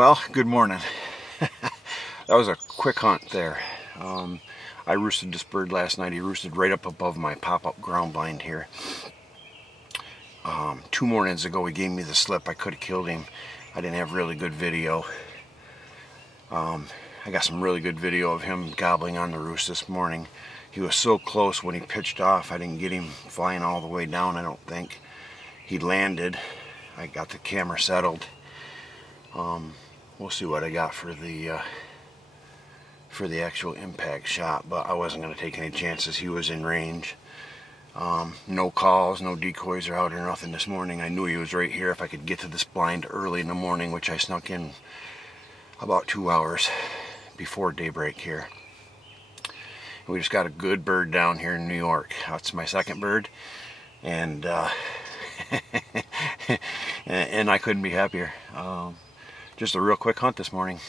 Well, good morning. That was a quick hunt there. I roosted this bird last night. He roosted right up above my pop-up ground blind here. 2 mornings ago he gave me the slip. I could have killed him. I didn't have really good video. I got some really good video of him gobbling on the roost this morning. He was so close when he pitched off. I didn't get him flying all the way down, I don't think. He landed. I got the camera settled. We'll see what I got for the actual impact shot, but I wasn't going to take any chances. He was in range. No calls, no decoys are out or nothing this morning. I knew he was right here if I could get to this blind early in the morning, which I snuck in about 2 hours before daybreak here. We just got a good bird down here in New York. That's my second bird, and and I couldn't be happier. Just a real quick hunt this morning.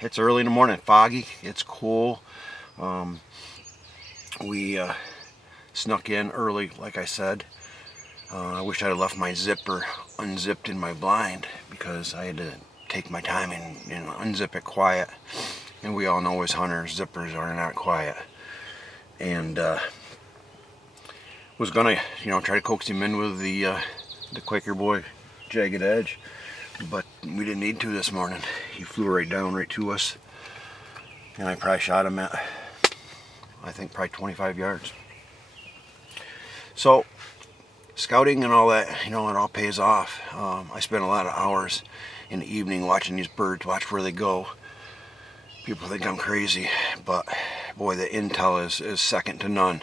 It's early in the morning, foggy, it's cool. We snuck in early, like I said. I wish I'd have left my zipper unzipped in my blind, because I had to take my time and unzip it quiet. And we all know as hunters, zippers are not quiet. And was gonna, try to coax him in with the Quaker Boy Jagged Edge, but we didn't need to this morning. He flew right down right to us, and I probably shot him at, I think, probably 25 yards. So scouting and all that, it all pays off. I spend a lot of hours in the evening watching these birds, watch where they go. People think I'm crazy, but boy, the intel is second to none.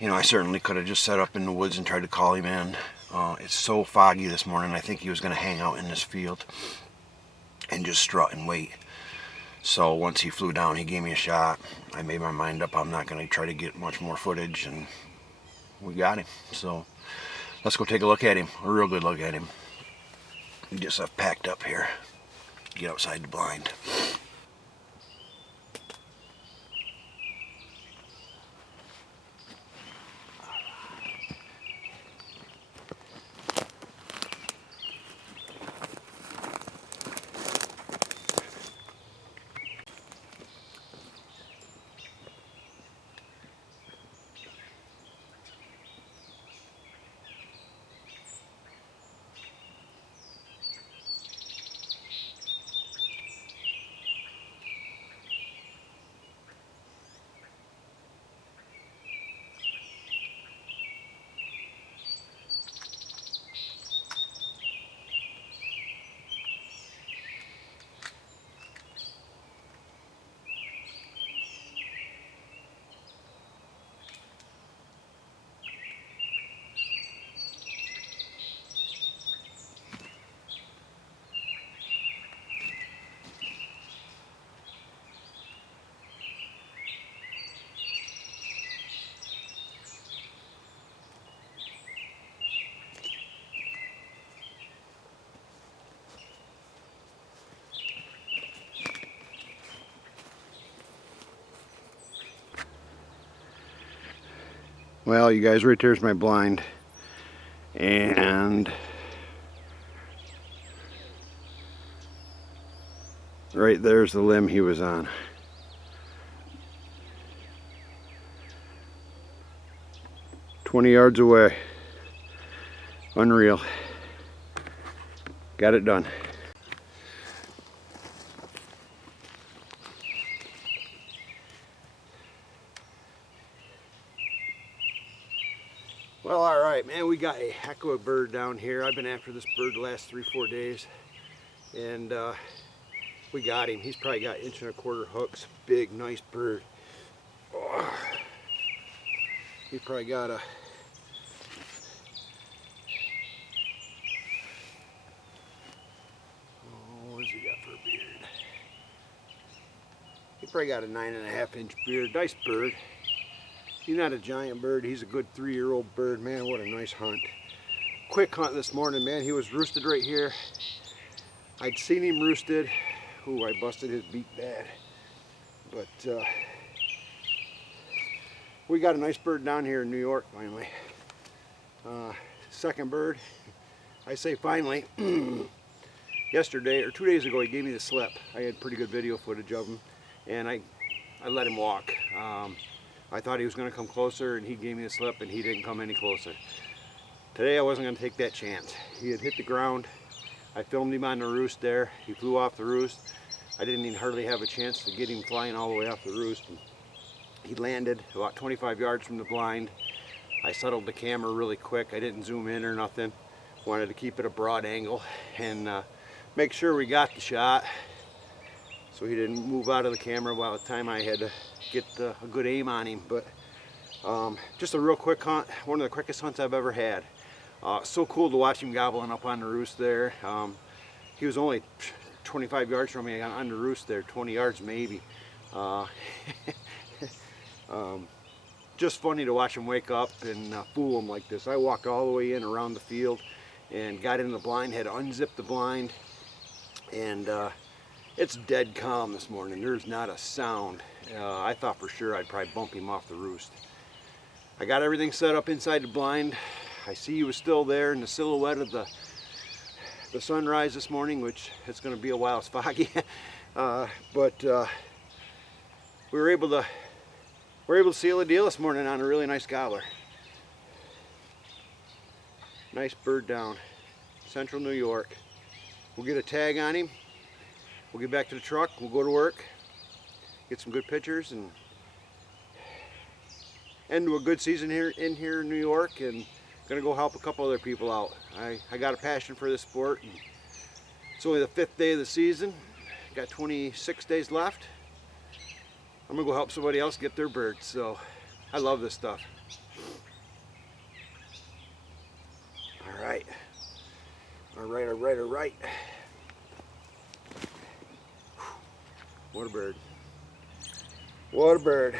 I certainly could have just set up in the woods and tried to call him in. It's so foggy this morning, I think he was going to hang out in this field and just strut and wait. So once he flew down, he gave me a shot. I made my mind up I'm not going to try to get much more footage, and we got him. So let's go take a look at him, a real good look at him. Get stuff packed up here, get outside the blind. Well, you guys, right there's my blind, and right there's the limb he was on. "20 yards away. Unreal. Got it done. Well, alright, man, we got a heck of a bird down here. I've been after this bird the last 3-4 days, and we got him. He's probably got 1.25 inch hooks. Big, nice bird. Oh, he probably got a... Oh, what's he got for a beard? He probably got a 9.5 inch beard. Nice bird. He's not a giant bird. He's a good 3-year-old bird. Man, what a nice hunt. Quick hunt this morning, man. He was roosted right here. I'd seen him roosted. Ooh, I busted his beak bad. But we got a nice bird down here in New York finally. Second bird. I say finally. Yesterday or 2 days ago, he gave me the slip. I had pretty good video footage of him, and I let him walk. I thought he was going to come closer, and he gave me the slip, and he didn't come any closer. Today, I wasn't going to take that chance. He had hit the ground. I filmed him on the roost there. He flew off the roost. I didn't even hardly have a chance to get him flying all the way off the roost. And he landed about 25 yards from the blind. I settled the camera really quick. I didn't zoom in or nothing. Wanted to keep it a broad angle and make sure we got the shot so he didn't move out of the camera by the time I had to get a good aim on him. But just a real quick hunt, one of the quickest hunts I've ever had. So cool to watch him gobbling up on the roost there. He was only 25 yards from me on the roost there, 20 yards maybe. Just funny to watch him wake up and fool him like this. I walked all the way in around the field and got in the blind, had to unzip the blind, and it's dead calm this morning. There's not a sound. I thought for sure I'd probably bump him off the roost. I got everything set up inside the blind. I see he was still there in the silhouette of the sunrise this morning, which it's going to be a while. It's foggy, but we were able to seal a deal this morning on a really nice gobbler. Nice bird down, Central New York. We'll get a tag on him. We'll get back to the truck. We'll go to work, get some good pictures, and end to a good season here in New York. And gonna go help a couple other people out. I got a passion for this sport. And it's only the 5th day of the season. Got 26 days left. I'm gonna go help somebody else get their birds. So I love this stuff. All right. What a bird. What a bird.